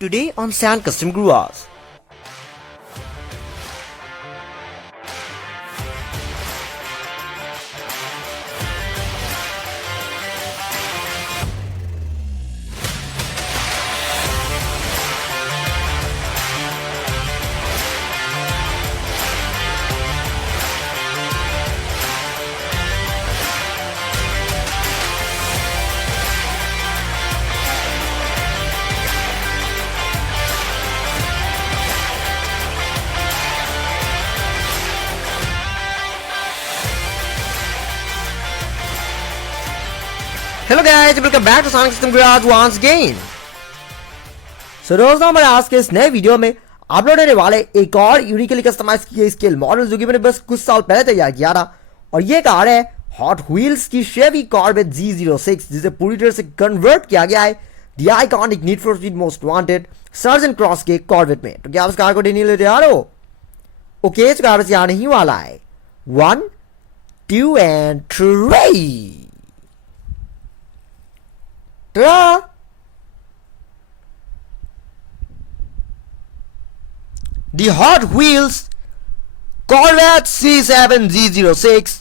Today on Sand Custom Grooves. Hello guys, welcome back to Sonic System Garage once again. दोस्तों हमारे आज के इस नए वीडियो में अपलोड होने वाले एक और यूनिकली कस्टमाइज किए स्केल मॉडल जो कि मैंने बस कुछ साल पहले तैयार किया था, और ये कार है हॉट व्हील्स की शेवी कॉर्वेट Z06 जिसे पूरी तरह से कन्वर्ट किया गया है the iconic need for speed most wanted surgeon cross के कॉर्वेट में। तो क्या आप इस कार को देने ले तैयार हो? ओके, इस कार बस यहाँ नहीं वाला है। 1, 2 and 3। The Hot Wheels Corvette C7 Z06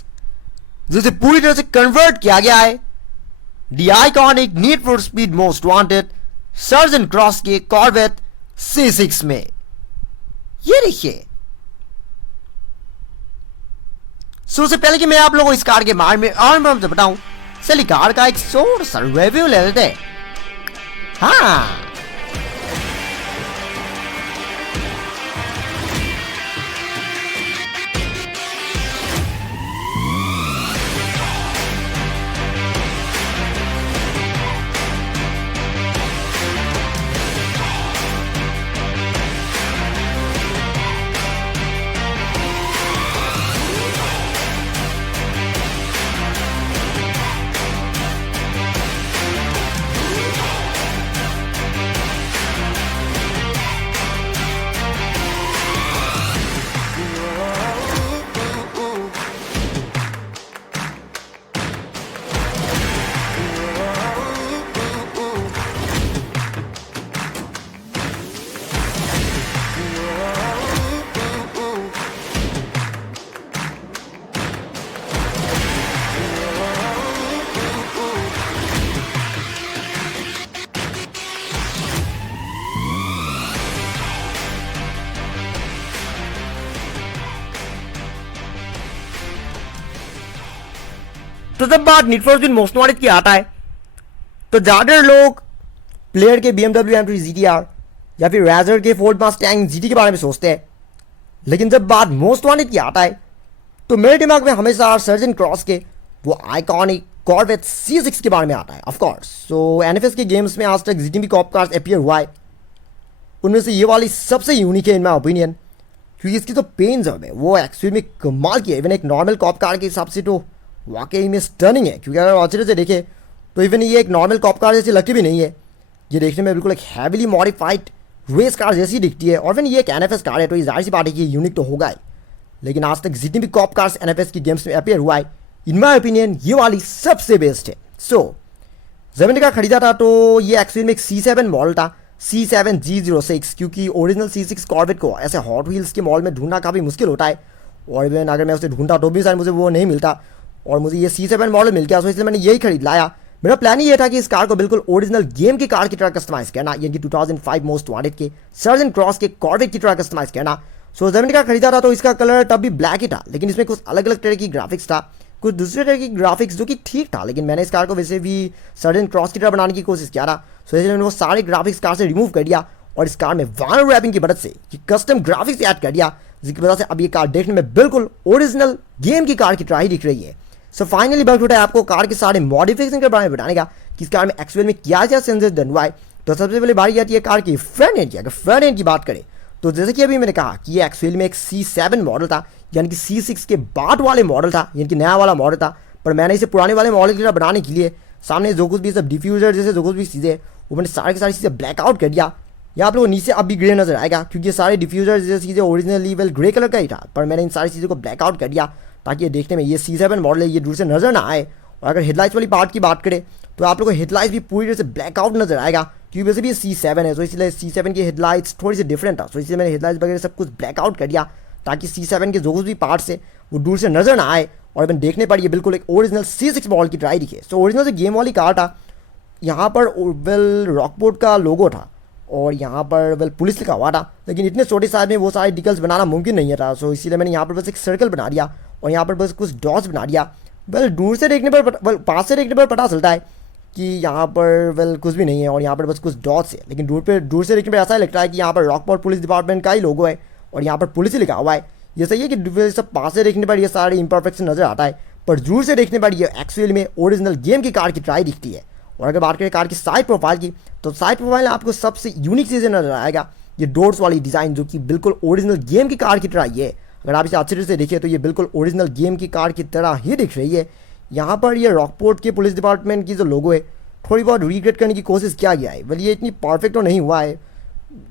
जिसे पूरी तरह से कन्वर्ट किया गया है The Iconic Need for Speed Most Wanted surgeon cross के Corvette C6 में। ये देखिए। सबसे पहले कि मैं आप लोगों को इस कार के बारे में और से बताऊं, चलिए कार का एक छोटा सा रिव्यू ले लेते हैं। हाँ, तो जब बात need for speed most wanted की आता है तो ज्यादातर लोग प्लेयर के BMW M3 GTR या फिर रैजर के फोर्ड मस्टैंग GT के बारे में सोचते हैं, लेकिन जब बात मोस्ट वांटेड की आता है तो मेरे दिमाग में हमेशा सर्जन क्रॉस के वो आइकॉनिक कॉर्वेट C6 के बारे में आता है। ऑफ कोर्स सो NFS के गेम्स में आज तक जितनी भी कॉप कार्स अपीयर हुआ है उनमें से ये वाली सबसे यूनिक है इन माई ओपिनियन, क्योंकि इसकी तो पेन जब है वो एक्चुअली में कमाल की है। इवन एक नॉर्मल कॉप कार के हिसाब से तो वाकई में स्टर्निंग है, क्योंकि अगर अच्छे से देखें तो इवन ये एक नॉर्मल कॉप कार जैसी लगती भी नहीं है। ये देखने में बिल्कुल एक हैविली मॉडिफाइड रेस कार जैसी दिखती है, और फिर ये एक NFS कार है तो ये जाहिर सी बात है कि यूनिक तो होगा ही। लेकिन आज तक जितनी भी कॉप कार्स NFS की गेम्स में अपीयर हुआ है इन माई ओपिनियन ये वाली सबसे बेस्ट है। सो जब मैंने का खरीदा था तो ये एक्चुअली में एक C7 मॉडल था, C7 Z06, क्योंकि ओरिजिनल C6 कॉर्वेट को ऐसे हॉट व्हील्स के मॉडल में ढूंढना काफ़ी मुश्किल होता है, और इवन अगर मैं उसे ढूंढता तो भी शायद मुझे वो नहीं मिलता, और मुझे ये C7 मॉडल मिल गया, तो इसलिए मैंने यही खरीद लाया। मेरा प्लान ये था कि इस कार को बिल्कुल ओरिजिनल गेम की कार की तरह कस्टमाइज करना, यानी कि 2005 मोस्ट वांटेड के सर्जन क्रॉस के कॉर्वेट की तरह कस्टमाइज करना। सो जब मैंने कार खरीदा था तो इसका कलर तब भी ब्लैक ही था, लेकिन इसमें कुछ अलग अलग तरह की ग्राफिक्स था, कुछ दूसरे तरह की ग्राफिक्स जो कि ठीक था, लेकिन मैंने इस कार को वैसे भी सर्जन क्रॉस की तरह बनाने की कोशिश किया था। सो इसलिए मैंने वो सारे ग्राफिक्स कार से रिमूव कर दिया और इस कार में वाइनल रैपिंग की मदद से कस्टम ग्राफिक्स ऐड कर दिया, जिसकी वजह से अब ये कार देखने में बिल्कुल ओरिजिनल गेम की कार की तरह ही दिख रही है। सो फाइनली वक्त उठा है आपको कार के सारे मॉडिफिकेशन के बारे में बताने का कि इस कार में एक्चुअल में क्या क्या चेंजेस डन हुआ है। तो सबसे पहले बारी आती है कार की फ्रंट एंड की। अगर फ्रंट एंड की बात करें तो जैसे कि अभी मैंने कहा कि ये एक्चुअली में एक C7 मॉडल था, यानी कि C6 के बाद वाले मॉडल था, यानी कि नया वाला मॉडल था, पर मैंने इसे पुराने वाले मॉडल की तरह बनाने के लिए सामने जो कुछ भी सब डिफ्यूजर जैसे जो कुछ भी चीज़ें वो मैंने सारी की सारी चीज़ें ब्लैकआउट कर दिया। या आप लोगों को नीचे अब भी ग्रे नजर आएगा, क्योंकि ये सारे डिफ्यूजर जैसे चीज़ें ओरिजिनली वेल ग्रे कलर का ही था, पर मैंने इन सारी चीज़ों को ब्लैकआउट कर दिया ताकि ये देखने में ये C7 मॉडल है ये दूर से नजर ना आए। और अगर हेडलाइट्स वाली पार्ट की बात करें तो आप लोगों को हेडलाइट्स भी पूरी तरह से ब्लैकआउट नजर आएगा, क्योंकि वैसे भी C7 है, तो इसलिए C7 की हेडलाइट्स थोड़ी सी डिफरेंट था, तो इसलिए मैंने हेडलाइट्स वगैरह सब कुछ ब्लैकआउट कर दिया ताकि C7 के जो कुछ भी पार्ट्स है वो दूर से नजर ना आए और अपन देखने पर ये बिल्कुल एक ओरिजिनल C6 मॉडल की ट्राई दिखे। सो ओरिजिनल से गेम वाली कार था, यहाँ पर वेल रॉकपोर्ट का लोगो था और यहाँ पर वेल पुलिस लिखा हुआ था, लेकिन इतने छोटे साइज में वो सारे डिटेल्स बनाना मुमकिन नहीं था। सो इसीलिए मैंने यहाँ पर बस एक सर्कल बना दिया और यहाँ पर बस कुछ डॉट्स बना दिया। वेल दूर से देखने पर वेल पास से देखने पर पता चलता है कि यहाँ पर वेल कुछ भी नहीं है और यहाँ पर बस कुछ डॉट्स है, लेकिन दूर से देखने पर ऐसा लगता है कि यहाँ पर रॉकपोर्ट पुलिस डिपार्टमेंट का ही लोगो है और यहाँ पर पुलिस ही लिखा हुआ है। ये सही है कि सब पास से देखने पर ये सारे इम्परफेक्शन नजर आता है, पर दूर से देखने पर ये एक्चुअल में ओरिजिनल गेम की कार की ट्राई दिखती है। और अगर बात करें कार की साइड प्रोफाइल की, तो साइड प्रोफाइल में आपको सबसे यूनिक चीज़ें नजर आएगा ये डोर्स वाली डिज़ाइन, जो कि बिल्कुल ओरिजिनल गेम की कार की ट्राई है। अगर आप इसे अच्छे तरह से देखिए तो ये बिल्कुल ओरिजिनल गेम की कार की तरह ही दिख रही है। यहाँ पर ये रॉकपोर्ट के पुलिस डिपार्टमेंट की जो लोगो है थोड़ी बहुत रिक्रिएट करने की कोशिश किया गया है। वेल ये इतनी परफेक्ट तो नहीं हुआ है,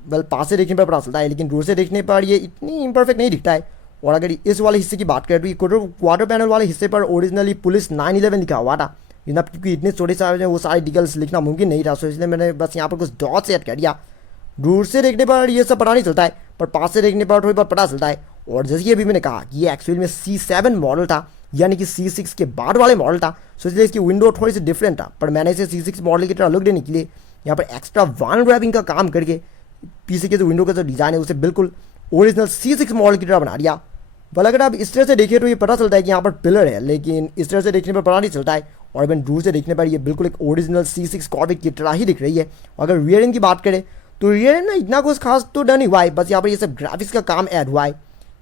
वेल पास से देखने पर पता चलता है, लेकिन दूर से देखने पर ये इतनी इम्परफेक्ट नहीं दिखता है। और अगर इस वाले हिस्से की बात करें तो ये क्वार्टर पैनल वाले हिस्से पर ओरिजिनली पुलिस 911 लिखा हुआ था, क्योंकि इतने छोटे साइज में वो सारे डिटेल्स लिखना मुमकिन नहीं था, सो इसलिए मैंने बस यहाँ पर कुछ डॉट्स ऐड कर दिया। दूर से देखने पर ये सब पता नहीं चलता है, पर पास से देखने पर थोड़ी बहुत पता चलता है। और जैसे कि अभी मैंने कहा कि ये एक्चुअल में C7 मॉडल था, यानी कि C6 के बाद वाले मॉडल था, सो इसलिए इसकी विंडो थोड़ी सी डिफरेंट था। पर मैंने इसे C6 मॉडल की तरह लुक देने के लिए यहाँ पर एक्स्ट्रा वान रैपिंग का काम करके पीछे के जो विंडो का जो डिज़ाइन है उसे बिल्कुल ओरिजिनल C6 मॉडल की तरह बना दिया। बल अगर आप इस तरह से देखिए तो ये पता चलता है कि यहाँ पर पिलर है, लेकिन इस तरह से देखने पर पता नहीं चलता है। और इवन दूर से देखने पर ये बिल्कुल एक ओरिजिनल C6 कॉर्वेट की तरह ही दिख रही है। और अगर रियर एंड की बात करें तो रियर एंड में इतना कुछ खास तो डर नहीं हुआ है, बस यहाँ पर ये सब ग्राफिक्स का काम ऐड हुआ है।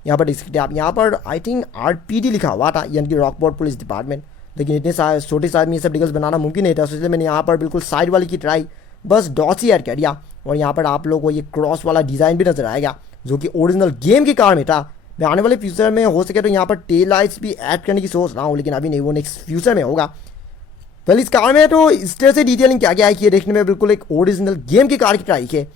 यहाँ पर देख सकते हैं आप, यहाँ पर आई थिंक RPD लिखा हुआ था, यानी कि रॉकपोर्ट पुलिस डिपार्टमेंट, लेकिन इतने छोटे साइज में ये सब डिटेल्स बनाना मुमकिन नहीं था, इसलिए मैंने यहाँ पर बिल्कुल साइड वाली की ट्राई बस डॉट्स ही ऐड कर दिया। और यहाँ पर आप लोगों को ये क्रॉस वाला डिज़ाइन भी नजर आएगा जो कि ओरिजिनल गेम की कार में था। मैं आने वाले फ्यूचर में हो सके तो यहाँ पर टेल लाइट्स भी ऐड करने की सोच रहा हूँ, लेकिन अभी नहीं, वो नेक्स्ट फ्यूचर में होगा। वेल इस कार में तो इस तरह से डिटेलिंग क्या गया है कि ये देखने में बिल्कुल एक ओरिजिनल गेम की कार की ट्राई है।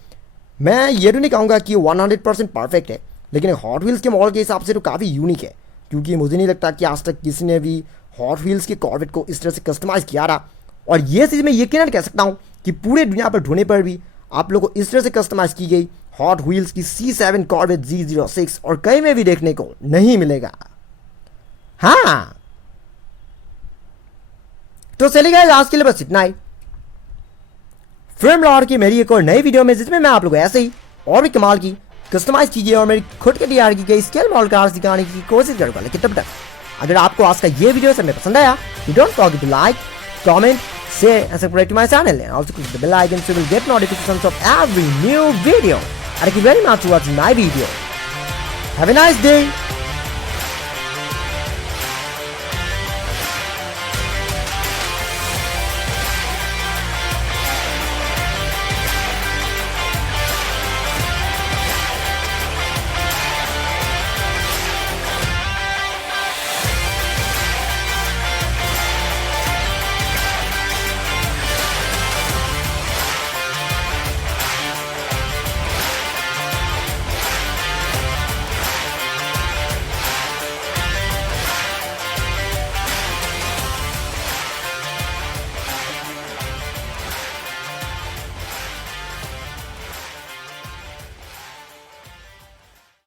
मैं ये तो नहीं कहूँगा कि 100% परफेक्ट है, लेकिन हॉट व्हील्स के मॉडल के हिसाब से तो काफ़ी यूनिक है, क्योंकि मुझे नहीं लगता कि आज तक किसी ने भी हॉट व्हील्स के कॉर्वेट को इस तरह से कस्टमाइज़ किया रहा। और ये चीज़ मैं यकीनन कह सकता हूँ कि पूरे दुनिया पर ढूंढने पर भी आप लोगों को इस तरह से कस्टमाइज़ की गई हॉट व्हील्स की C7 कॉर्वेट Z06 और कहीं में भी देखने को नहीं मिलेगा। हाँ तो चलिए गाइस, आज के लिए बस इतना ही। फिर मिला की मेरी एक और नई वीडियो में, जिसमें मैं आप लोगों को ऐसे ही और भी कमाल की कस्टमाइज कीजिए और मेरी खुद के तैयार की गई स्केल मॉडल कार्स दिखाने की कोशिश करूंगा। लेकिन तब तक अगर आपको आज का ये वीडियो सब में पसंद आया, you don't forget to like, comment, share and subscribe to my channel, and also click the bell icon so you will get notifications of every new video. Thank you very much for watching my video. Have a nice day.